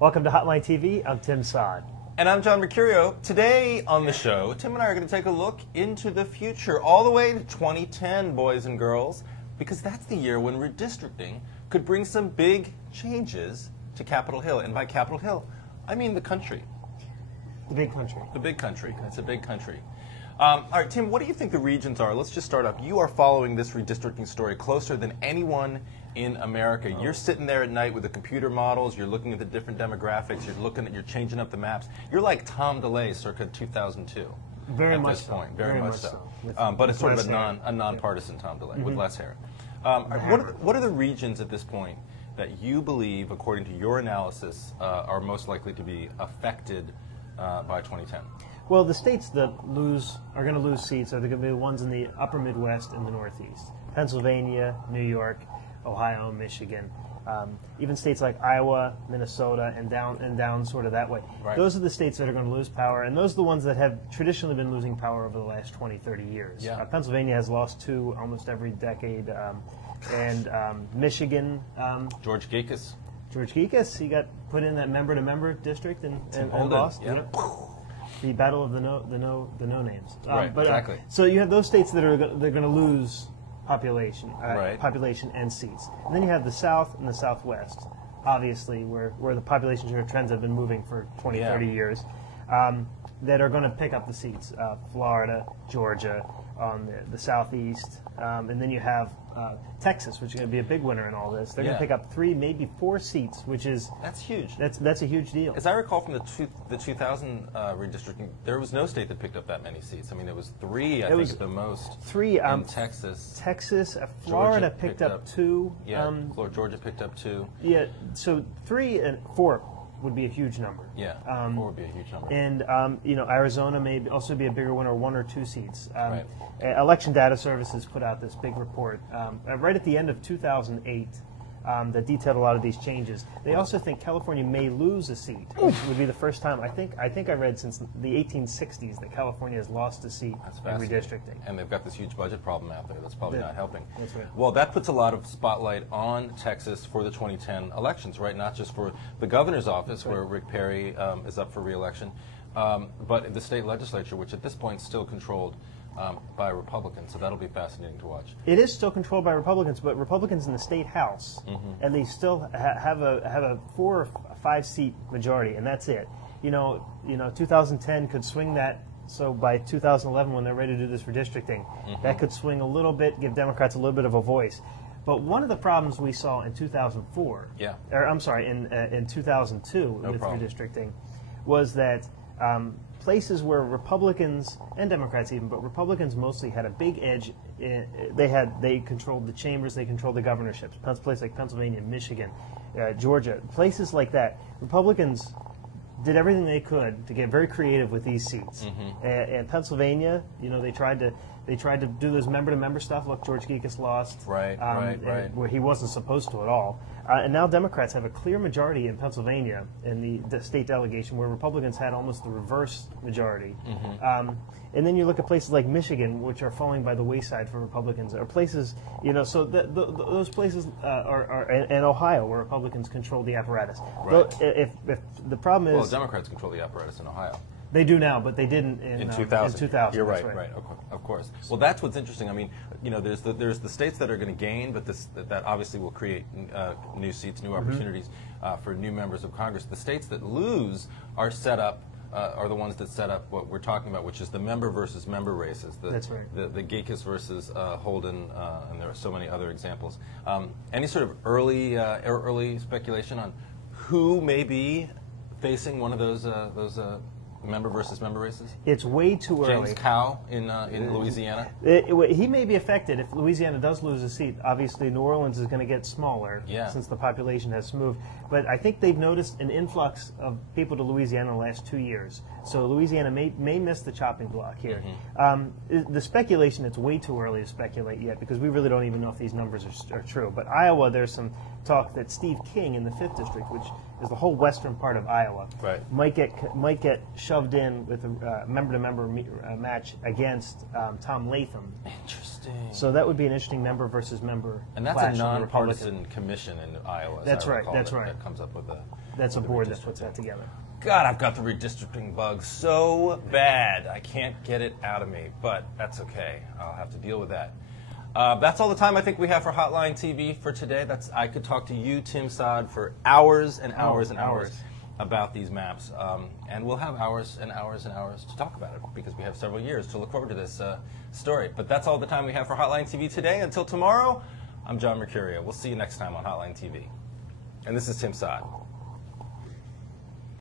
Welcome to Hotline TV. I'm Tim Saad. And I'm John Mercurio. Today on the show, Tim and I are going to take a look into the future, all the way to 2010, boys and girls, because that's the year when redistricting could bring some big changes to Capitol Hill. And by Capitol Hill, I mean the country. The big country. The big country. It's a big country. All right, Tim, what do you think the regions are? Let's just start off. You are following this redistricting story closer than anyone in America. You're sitting there at night with the computer models. You're looking at the different demographics. You're changing up the maps. You're like Tom DeLay circa 2002. Very at much this so. point. Very much so. But it's sort of a nonpartisan Tom DeLay with less hair. What are the regions at this point that you believe, according to your analysis, are most likely to be affected by 2010? Well, the states that are going to lose seats are going to be the ones in the upper Midwest and the Northeast. Pennsylvania, New York, Ohio, Michigan. Even states like Iowa, Minnesota, and down sort of that way. Right. Those are the states that are going to lose power, and those are the ones that have traditionally been losing power over the last 20, 30 years. Yeah. Pennsylvania has lost two almost every decade, and Michigan. George Gekas. George Gekas, he got put in that member-to-member district and lost. Yeah. The battle of the no names. Right, exactly. So you have those states that are going to lose population, right. population and seats, and then you have the South and the Southwest, obviously where the population share trends have been moving for 20, 30 years, that are going to pick up the seats. Florida, Georgia, on the Southeast, and then you have Texas, which is going to be a big winner in all this. They're going to pick up 3, maybe 4 seats, which is that's huge. That's a huge deal. As I recall from the 2000 redistricting, there was no state that picked up that many seats. I mean, there was 3, I think, at the most. 3 in Texas. Florida picked up 2. Yeah, Georgia picked up 2. Yeah, so 3 and 4 would be a huge number. Yeah, 4 would be a huge number. And Arizona may also be a bigger winner, 1 or 2 seats. Right. Election Data Services put out this big report right at the end of 2008 that detailed a lot of these changes. They also think California may lose a seat, which would be the first time I think I read since the 1860s that California has lost a seat in redistricting. And they've got this huge budget problem out there that's probably not helping. That's right. Well, that puts a lot of spotlight on Texas for the 2010 elections, right? Not just for the governor's office, where Rick Perry is up for re-election, but the state legislature, which at this point is still controlled by Republicans, so that'll be fascinating to watch. It is still controlled by Republicans, but Republicans in the state house, and they still have a 4 or 5 seat majority, and that's it. 2010 could swing that. So by 2011, when they're ready to do this redistricting, that could swing a little bit, give Democrats a little bit of a voice. But one of the problems we saw in 2004, in 2002 with redistricting, was that places where Republicans and Democrats even, but Republicans mostly had a big edge. They controlled the chambers, they controlled the governorships. Places like Pennsylvania, Michigan, Georgia, places like that. Republicans did everything they could to get very creative with these seats. And Pennsylvania, they tried to do this member-to-member stuff. Look, George Gekas lost, right. where he wasn't supposed to at all. And now Democrats have a clear majority in Pennsylvania in the state delegation, where Republicans had almost the reverse majority. And then you look at places like Michigan, which are falling by the wayside for Republicans, or places, so those places and Ohio, where Republicans control the apparatus. Right. If the problem is, Democrats control the apparatus in Ohio. They do now, but they didn't in 2000. 2000. You're right. Of course. Well, that's what's interesting. I mean, there's the states that are going to gain, but that obviously will create new seats, new opportunities for new members of Congress. The states that lose are set up. Are the ones that set up what we're talking about, which is the member versus member races. That's right. The Gekas versus Holden, and there are so many other examples. Any sort of early speculation on who may be facing one of those member versus member races? It's way too early. James Cow in Louisiana? He may be affected if Louisiana does lose a seat. Obviously, New Orleans is going to get smaller since the population has moved. But I think they've noticed an influx of people to Louisiana in the last 2 years. So Louisiana may miss the chopping block here. The speculation, it's way too early to speculate yet because we really don't even know if these numbers are true. But Iowa, there's some talk that Steve King in the 5th District, which is the whole western part of Iowa, might get shoved in with a member-to-member match against Tom Latham. Interesting. So that would be an interesting member versus member. And that's a nonpartisan commission in Iowa. That's right. That comes up with that's a board that puts that together. God, I've got the redistricting bug so bad. I can't get it out of me, but that's okay. I'll have to deal with that. That's all the time I think we have for Hotline TV for today. I could talk to you, Tim Saad, for hours and hours and hours about these maps. And we'll have hours and hours and hours to talk about it because we have several years to look forward to this story. But that's all the time we have for Hotline TV today. Until tomorrow, I'm John Mercurio. We'll see you next time on Hotline TV. And this is Tim Saad.